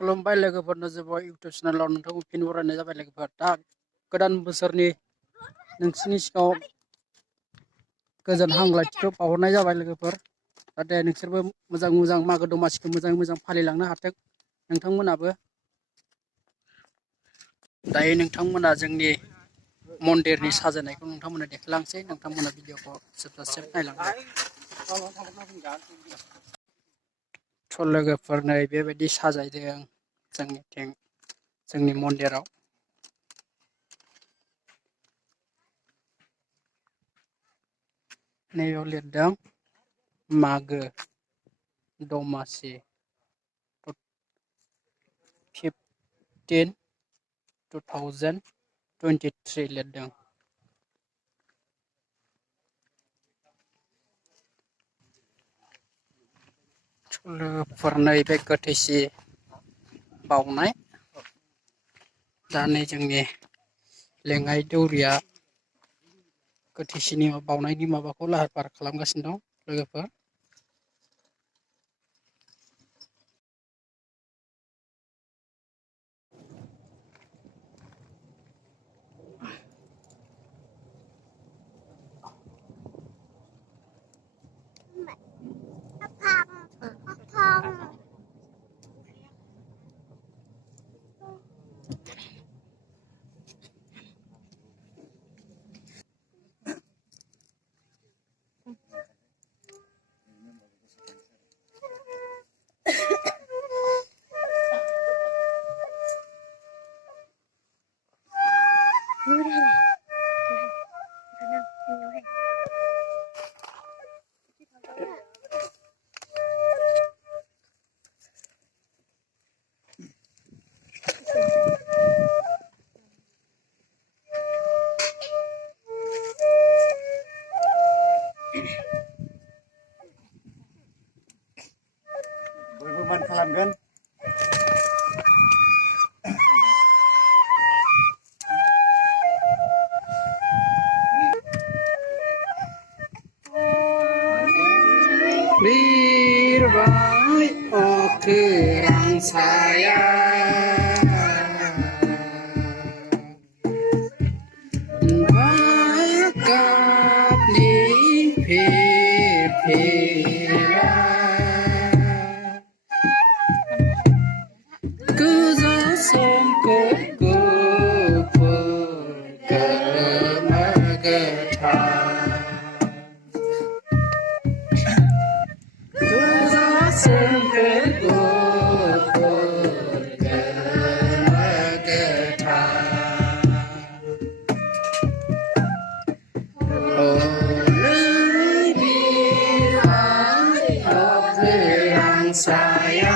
खुलुमबाय लोगोफोरनो जोबोद इउटुब चेनेलाव नोंथांखौ फिन बरायनाय जाबाय लोगोफोर। दा गोदान बोसोरनि नोंसिनि सिगाङाव गोजोन हामलायथिखौ बावहरनाय जाबाय लोगोफोर। जाहाथे नोंसोरबो मोजां मोजां मागो दमासिखौ मोजाङै मोजां फालिलांनो हाथों नोंथांमोनाबो। दायो नोंथांमोना जोंनि मन्दिरनि साजायनायखौ नोंथांमोना देखायलांसै। नोंथांमोना भिडिअखौ जोबजासिम नायलांदो। लोगोफोर नै बेबायदि साजायदों जोंनिथिं जोंनि मन्दिराव। नैयाव लिरदों मागो दमासि 15/2023 लिरदों। लोगोफोर नैबे गोथैसि बावनाय। दा नै जोंनि लेङाइ दौरिया गोथैसिनि बावनायनि माबाखौ लाहार फाहार खालामगासिनो दं लोगोफोर। बयबो मान खालामगोन। बिरबाय अख्रां साया गाबनि फिरफिला गोजा सोमखोर गुफुर गोमो गोथां गोजा सोमखोर गुफुर गोमो गोथां saya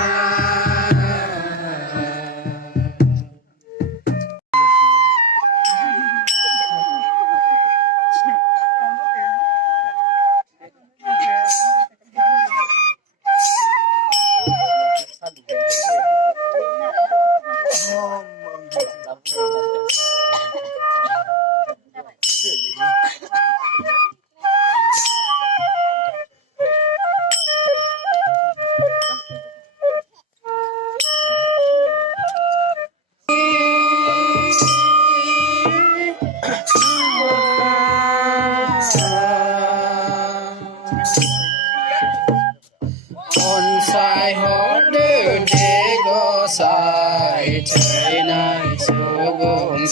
Onsai horde dego sai chainai sugum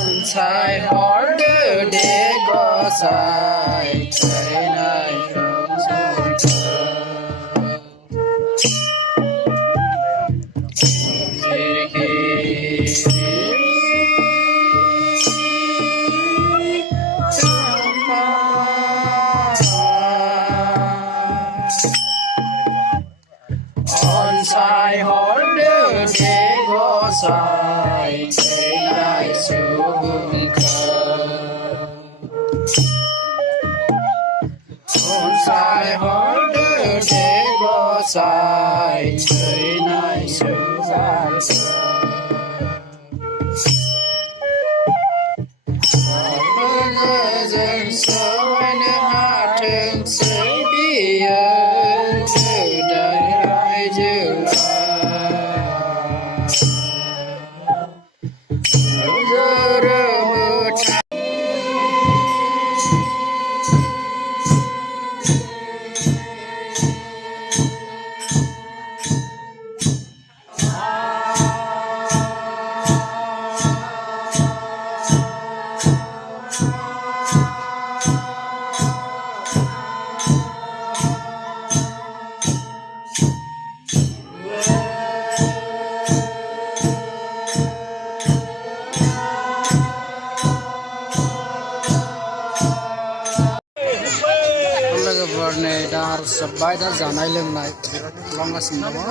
Onsai horde dego sai chainai Onsai horde dego sai chainai sugum Onsai horde dego sai chainai sugum जों सौनो हाथोंसै बियो लोगोफोर नै दा जोब्बाय दा जानाय लोंनाय खालामगासिनो दङ